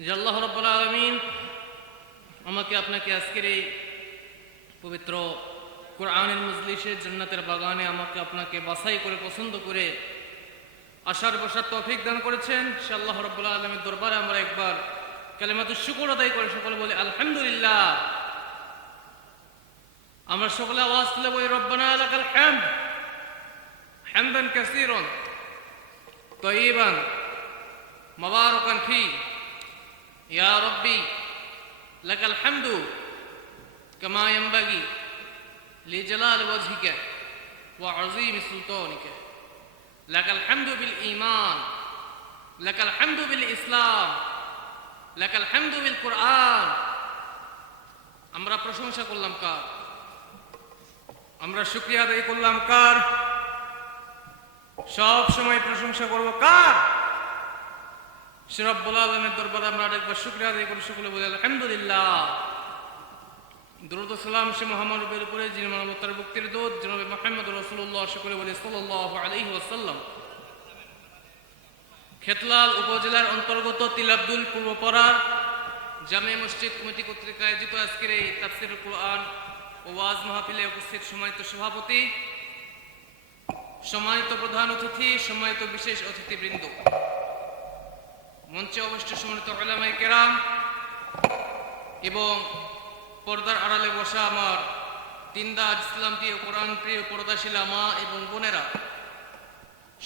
যে আল্লাহ রাব্বুল আলামিন আমাকে আপনাকে আজকের এই পবিত্র কোরআনের মজলিসে জান্নাতের বাগানে আমাকে আপনাকে বাছাই করে পছন্দ করে আশার বসার তৌফিক দান করেছেন। সে আল্লাহ রাব্বুল আলামিনের দরবারে আমরা একবার কালিমাতুশ শুকর আদায় করে সকলে বলি আলহামদুলিল্লাহ। আমরা সকলে আওয়াজ তুলে বলি রব্বানা লাকাল হামদ হামদান কাসীরান তাইয়িবান মুবারাকান ফি ইয়া রাব্বি লাকাল হামদু কামা ইয়ানবাগি লিজালালি ওয়াজহিকা ওয়া আযীমি সুলতানিকা লাকাল হামদু বিল ঈমান লাকাল হামদু বিল ইসলাম লাকাল হামদু বিল কুরআন। আমরা প্রশংসা করলাম কার? আমরা শুকরিয়া আদায় করলাম কার? সব সময় প্রশংসা করব কার? সে রব্বুল আলামিনের দরবারে আমরা আরেকবার শুকরিয়া আদায় করি, সকলে বলি আলহামদুলিল্লাহ। দুরূদ ও সালাম সে মুহাম্মদ নবীর উপরে যিনি মানবতার মুক্তির দূত জনাবে মুহাম্মদ রাসূলুল্লাহ, সকলে বলি সাল্লাল্লাহু আলাইহি ওয়াসাল্লাম। খেতলাল উপজেলার অন্তর্গত তিলাবদুল পূর্বপাড়া জামে মসজিদ কমিটি কর্তৃক আয়োজিত আজকের এই তাফসীরুল কোরআন ও ওয়াজ মাহফিলে উপস্থিত সম্মানিত সভাপতি, সম্মানিত প্রধান অতিথি, সম্মানিত বিশেষ অতিথিবৃন্দ, মঞ্চে অবস্থিত সম্মানিত উলামায়ে কেরাম এবং পর্দার আড়ালে বসা আমার দিনদার ইসলাম প্রিয় কোরআন প্রিয় পর্দাশীলা মা এবং বোনেরা,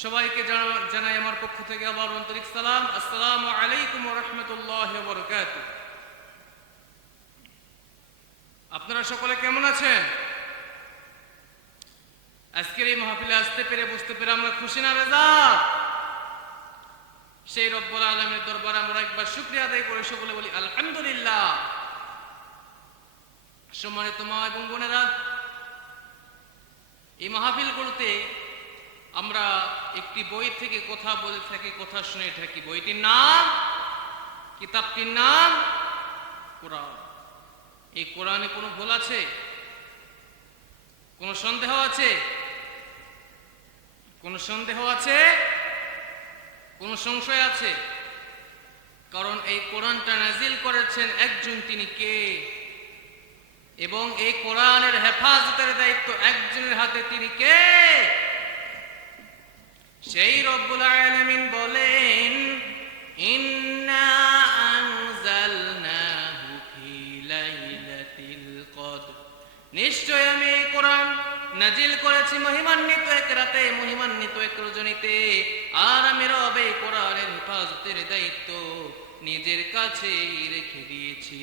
সবাইকে জানাই আমার পক্ষ থেকে আবার আন্তরিক সালাম। আসসালামু আলাইকুম ওয়া রাহমাতুল্লাহি ওয়া বারাকাতুহু। আপনারা সকলে কেমন আছেন? আজকের এই মাহফিলে আসতে পেরে বুঝতে পেরে আমরা খুশি না রেজা? সেই রব্বুল আলামিনের দরবারে আমরা একবার শুকরিয়া আদায় করে সকলে বলি আলহামদুলিল্লাহ। সম্মানিত মা এবং বোনেরা, এই মাহফিলগুলোতে আমরা একটি বই থেকে কথা বলে থাকি, কথা শুনে থাকি। বইটির নাম, কিতাবটির নাম কোরআন। এই কোরআনে কোনো ভুল আছে? কোনো সন্দেহ আছে? কোনো সন্দেহ আছে? কোনো সংশয় আছে? কারণ এই কোরআনটা নাজিল করেছেন একজন, তিনি কে? এবং এই কোরআনের হেফাজতের দায়িত্ব একজনের হাতে, তিনি কে? সেই রব্বুল আলামিন বলেন ইন্না আনজালনাহু ফি লাইলাতিল কদর, নিশ্চয় আমি এই কোরআন নাজিল করেছি মহিমান্বিত এক রাতে, মহিমান্বিত এক রজনীতে। আর আমি রব এই কোরআনের হেফাজতের দায়িত্ব নিজের কাছেই রেখে দিয়েছি।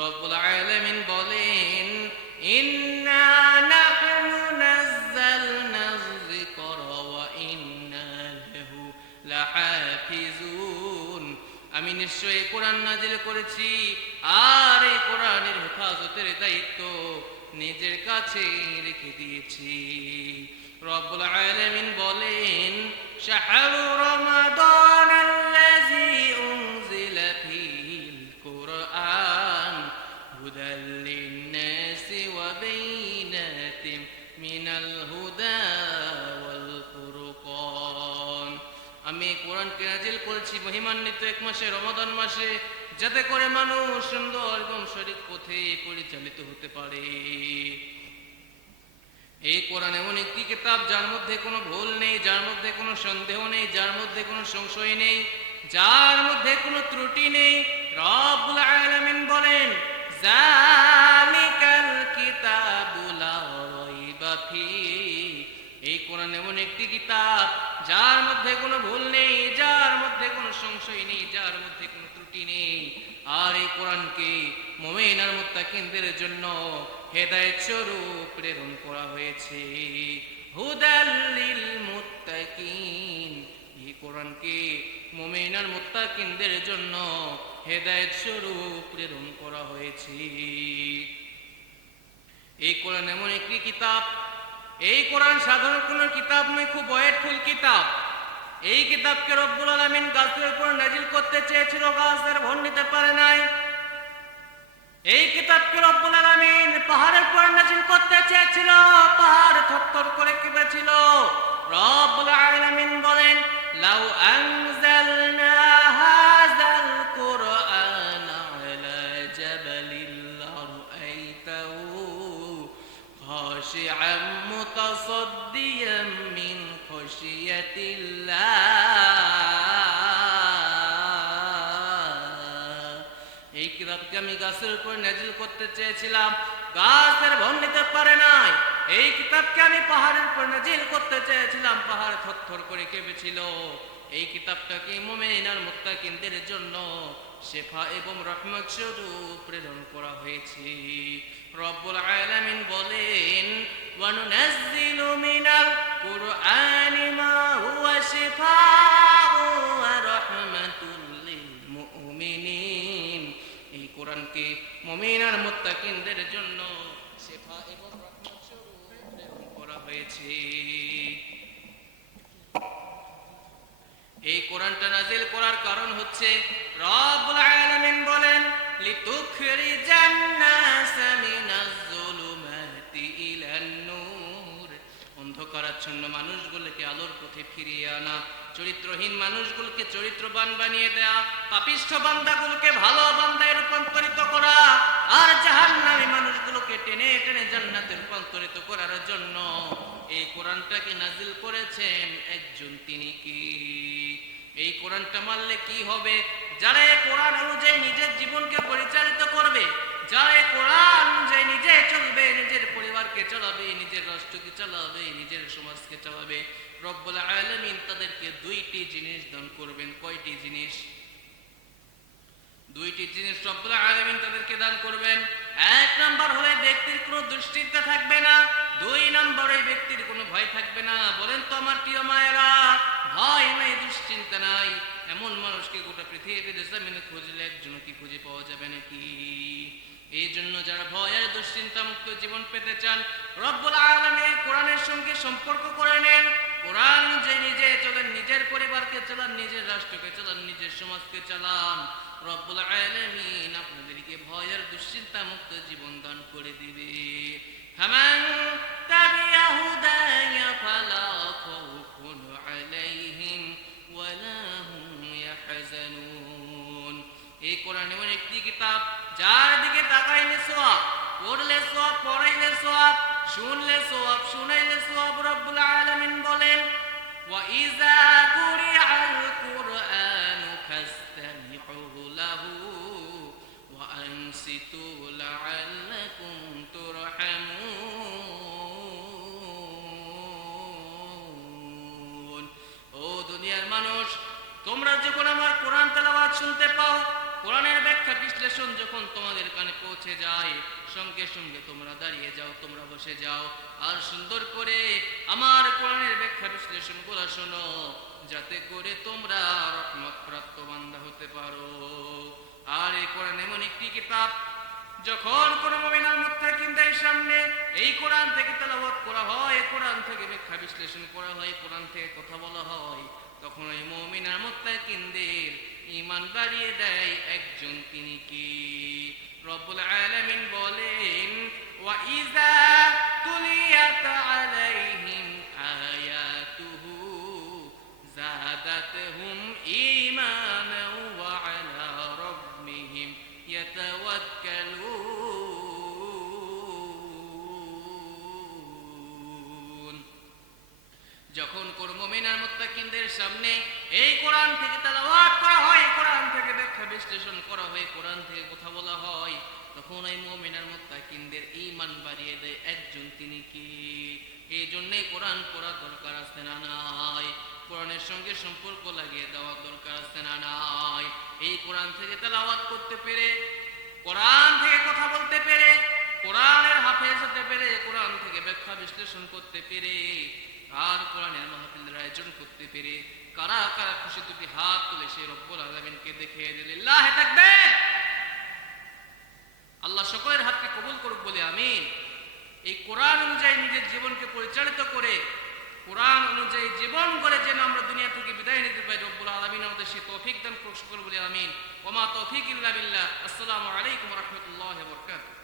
রব্বুল আলামিন বলেন ইন্না নাহনু নাযালনা যিকরা ওয়া ইন্না লাহু লাহাফিজুন, আমি নিশ্চয় কোরআন নাজিল করেছি আর এই কোরআনের হেফাজতের দায়িত্ব নিজের কাছে রেখে দিয়েছি। রব্বুল আলামিন বলেন শাহরু রমাদানাল্লাযী উনজিলা ফীহিল কুরআন হুদাল লিন-নাসি ওয়া বাইনাতিন মিনাল হুদা ওয়াল ফুরকান, আমি কোরআনকে নাজিল করেছি মহিমান্বিত এক মাসে, রমাদান মাসে, যাতে করে মানুষ সুন্দর এবং সঠিক পথে পরিচালিত হতে পারে। এই কোরআন এমন একটি কিতাব যার মধ্যে কোনো ভুল নেই, যার মধ্যে কোনো সন্দেহ নেই, যার মধ্যে কোনো সংশয় নেই, যার মধ্যে কোনো ত্রুটি নেই। রব্বুল আলামিন বলেন যালিকাল কিতাবু লা রাইবা ফীহি, এই কোরআন এমন একটি কিতাব যার মধ্যে কোনো ভুল নেই, যার মধ্যে কোনো সংশয় নেই, যার মধ্যে কোনো ত্রুটি নেই। আর এই কোরআনকে মুমিন আর মুত্তাকিনদের জন্য হেদায়েত স্বরূপ প্রেরণ করা হয়েছে। হুদাল লিল মুত্তাকিন, এই কোরআনকে মুমিন আর মুত্তাকিনদের জন্য হেদায়েত স্বরূপ প্রেরণ করা হয়েছে। এই কোরআন এমন একটি কিতাব, এই কোরআন সাধারণ কোনো কিতাব নয়, খুব ওয়েটফুল কিতাব। এই কিতাবকে রব্বুল আলামিন গাছের উপর নাজিল করতে চেয়েছিল, গাছের ভর নিতে পারে নাই। এই কিতাবকে রব্বুল আলামিন পাহাড়ের উপর নাজিল করতে চেয়েছিল, পাহাড় থরথর করে কেঁপেছিল। রব্বুল আলামিন বলেন লাউ আনজালনা হাযাল কুরআন কিতাবকে আমি গাছের উপর নাজিল করতে চেয়েছিলাম, গাছের ভন নিতে পারে নাই। এই কিতাবকে আমি পাহাড়ের উপর নাজিল করতে চেয়েছিলাম, পাহাড় থরথর করে কেঁপেছিল। এই কিতাবটাকে মুমিন আর মুত্তাকিনদের জন্য শিফা এবং রহমত স্বরূপ প্রেরণ করা হয়েছে। রব্বুল আলামিন বলেন, ওয়া নুনাজ্জিলু মিনাল কুরআনি মা হুয়া শিফাউ ওয়া রাহমাতুল লিল মুমিনিন। এই কোরআনকে মুমিন আর মুত্তাকিনদের জন্য শিফা এবং রহমত স্বরূপ প্রেরণ করা হয়েছে। এই কোরআনটা নাজিল করার কারণ হচ্ছে, রব্বুল আলামিন বলেন, লিতুখরিজান নাস মিনাজ যুলুমাতি ইলান নূর। অন্ধকারাচ্ছন্ন মানুষগুলোকে আলোর পথে ফিরিয়ে আনা, চরিত্রহীন মানুষগুলোকে চরিত্রবান বানিয়ে দেয়া, পাপিষ্ঠ বান্দাগুলোকে ভালো বান্দায় রূপান্তরিত করা, আর জাহান্নামী মানুষগুলোকে টেনে টেনে জান্নাতে রূপান্তরিত করার জন্য এই কোরআনটাকে নাজিল করেছেন একজন, তিনি কি? এই কোরআনটা মানলে কি হবে? যারা এই কোরআন অনুযায়ী নিজের জীবনকে পরিচালিত করবে, যারা এই কোরআন অনুযায়ী নিজে চলবে, নিজের পরিবারকে চালাবে, নিজের রাষ্ট্রকে চালাবে, নিজের সমাজকে চালাবে, রব্বুল আলামিন তাদেরকে দুইটি জিনিস দান করবেন। কয়টি জিনিস? দুইটি জিনিস রব্বুল আলামিন তাদেরকে দান করবেন। এক নাম্বার হলে ব্যক্তির কোনো দুশ্চিন্তা থাকবে না, দুই নম্বরে ব্যক্তির কোনো ভয় থাকবে না। বলেন তো আমার প্রিয় মায়েরা, ভয় নাই, দুশ্চিন্তা নাই, এমন মানুষকে গোটা পৃথিবীর জমিনে খুঁজলে একজন কি খুঁজে পাওয়া যাবে নাকি? এই জন্য যারা ভয় আর দুশ্চিন্তা মুক্ত জীবন পেতে চান, রব্বুল আলামিন কোরআনের সঙ্গে সম্পর্ক করে নেন। কোরআন অনুযায়ী নিজে চলেন, নিজের পরিবারকে চালান, নিজের রাষ্ট্রকে চালান, নিজের সমাজকে চালান, রব্বুল আলামিন আপনাদেরকে ভয় আর দুশ্চিন্তা মুক্ত জীবন দান করে দিবে। ফামান তাবিআ হুদায়া ফালা খাউফুন আলাইহিম ওয়ালা হুম ইয়াহজানুন। এই কোরআন এমন একটি কিতাব, যার দিকে তাকাইলে সওয়াব, পড়লে সওয়াব, পড়াইলে সওয়াব, শুনলে সওয়াব, শুনাইলে সওয়াব। রব্বুল আলামিন বলেন, ওয়া ইযা কুরিআল কুরআনু ফাসতামিউ লাহু ওয়া আনসিতু লাআল্লাকুম তুরহামুন। ও দুনিয়ার মানুষ, তোমরা যখন আমার কোরআন তেলাওয়াত শুনতে পাও, কোরআনের ব্যাখ্যা বিশ্লেষণ যখন তোমাদের কানে পৌঁছে যায়, সঙ্গে সঙ্গে তোমরা দাঁড়িয়ে যাও, তোমরা বসে যাও, আর সুন্দর করে আমার কোরআনের ব্যাখ্যা বিশ্লেষণ গুলো শোনো, যাতে করে তোমরা রহমত প্রাপ্ত বান্দা হতে পারো। আর এই কোরআন এমন একটি কিতাব, যখন কোন মুমিন আর মুত্তাকিনদের সামনে এই কোরআন থেকে তেলাওয়াত করা হয়, কোরআন থেকে ব্যাখ্যা বিশ্লেষণ করা হয়, কোরআন থেকে কথা বলা হয়, তখন এই মুমিন আর মুত্তাকিনদের ঈমান বাড়িয়ে দেয় একজন, তিনি কি? রব্বুল আলামিন বলেন, ওয়া ইযা তুলিয়াত আলাইহিম আয়াতুহু যাদাতহুম ঈমানাও ওয়া আলা রাব্বিহিম ইয়াতাওয়াক্কালুন। যখন কোন মুমিন আর মুত্তাকিনদের সামনে এই কোরআন থেকে তেলাওয়াত করা হয়, কোরআন থেকে ব্যাখ্যা বিশ্লেষণ করা হয়, কোরআন থেকে কথা বলা হয়, তখন এই মুমিন আর মুত্তাকিনদের ঈমান বাড়িয়ে দেয় একজন, তিনি কি? এই জন্যই কোরআন পড়া দরকার আছে না নাই? কোরআনের সঙ্গে সম্পর্ক লাগিয়ে দেওয়া দরকার আছে না নাই? এই কোরআন থেকে তেলাওয়াত করতে পেরে, কোরআন থেকে কথা বলতে পেরে, কোরআনের হাফেজ হতে পেরে, কোরআন থেকে ব্যাখ্যা বিশ্লেষণ করতে পেরে, আর কোরআনের মাহফিলের আয়োজন করতে পেরে কারা কারা খুশি? দুটি হাত তুলে সেই রব্বুল আলামিনকে দেখিয়ে দিল। লিল্লাহি তাকবীর। আল্লাহ সকলের হাতকে কবুল করুক বলে আমিন। এই কোরআন অনুযায়ী নিজের জীবনকে পরিচালিত করে, কোরআন অনুযায়ী জীবন গড়ে যেন আমরা দুনিয়া থেকে বিদায় নিতে পারি, রব্বুল আলামিন আমাদের সেই তৌফিক দান করুক বলে আমিন। ওয়া মা তৌফিক ইল্লা বিল্লাহ। আসসালামু আলাইকুম ওয়া রাহমাতুল্লাহি ওয়া বারাকাতুহু।